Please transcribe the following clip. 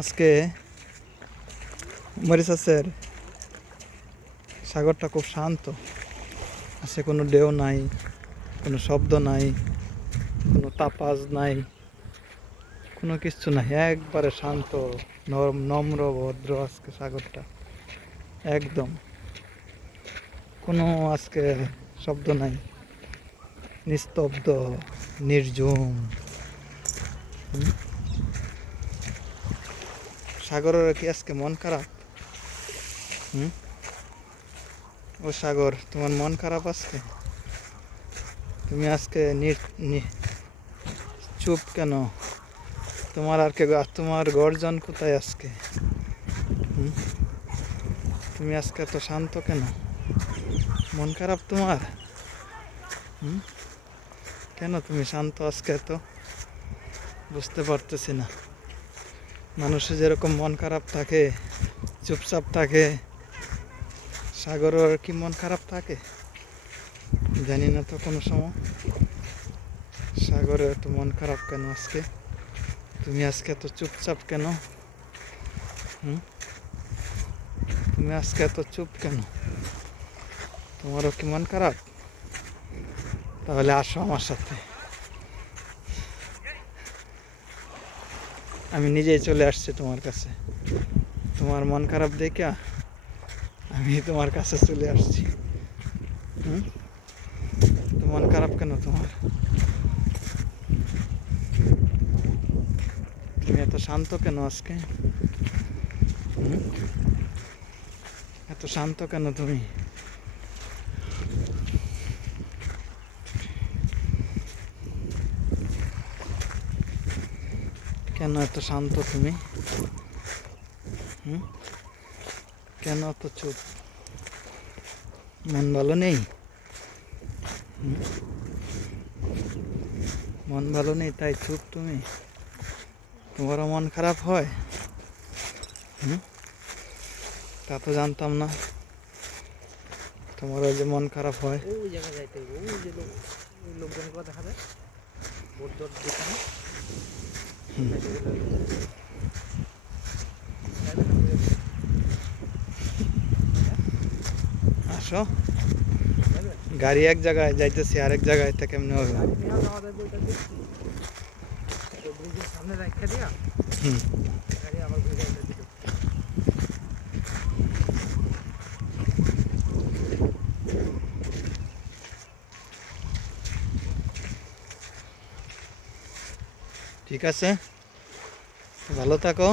আজকে মরিশাসের সাগরটা খুব শান্ত। আজকে কোনো ঢেউ নাই, কোনো শব্দ নাই, কোনো তাপাজ নাই, কোনো কিছু নাই, একবারে শান্ত, নম্র ভদ্র আজকে সাগরটা একদম। কোনো আজকে শব্দ নাই, নিস্তব্ধ, নির্ঝুম। সাগরের কি আজকে মন খারাপ? ও সাগর, তোমার মন খারাপ আজকে? তুমি আজকে চুপ কেন? তোমার তোমার গর্জন কোথায় আজকে? তুমি আজকে এত শান্ত কেন? মন খারাপ তোমার? কেন তুমি শান্ত আজকে এত? বুঝতে পারতেছি না। মানুষের যেরকম মন খারাপ থাকে, চুপচাপ থাকে, সাগরের কি মন খারাপ থাকে জানি না তো কোনো সময়। সাগরের এত মন খারাপ কেন আজকে? তুমি আজকে এত চুপচাপ কেন? তুমি আজকে এত চুপ কেন? তোমারও কি মন খারাপ? তাহলে আসো আমার সাথে, আমি নিজেই চলে আসছি তোমার কাছে। তোমার মন খারাপ দেখে আমি তোমার কাছে চলে আসছি। তো মন খারাপ কেন তোমার? তুমি এত শান্ত কেন আজকে? এত শান্ত কেন তুমি? কেন এত শান্ত তুমি? কেন এত চুপ? মন ভালো নেই? মন ভালো নেই তাই চুপ তুমি? তোমারও মন খারাপ হয়? তা তো জানতাম না তোমারও যে মন খারাপ হয়। ওই জায়গায় যাইতে হবে, ওই যে লোকজনগুলো দেখা যায় বোট জট দোকানে। আসো, গাড়ি এক জায়গায় যাইতেছি, আরেক জায়গায় থেকে কেমনে হবে? সামনে রাখা দিয়া গাড়ি আবার ঘুরে দিল। ঠিক আছে, ভালো থাকো।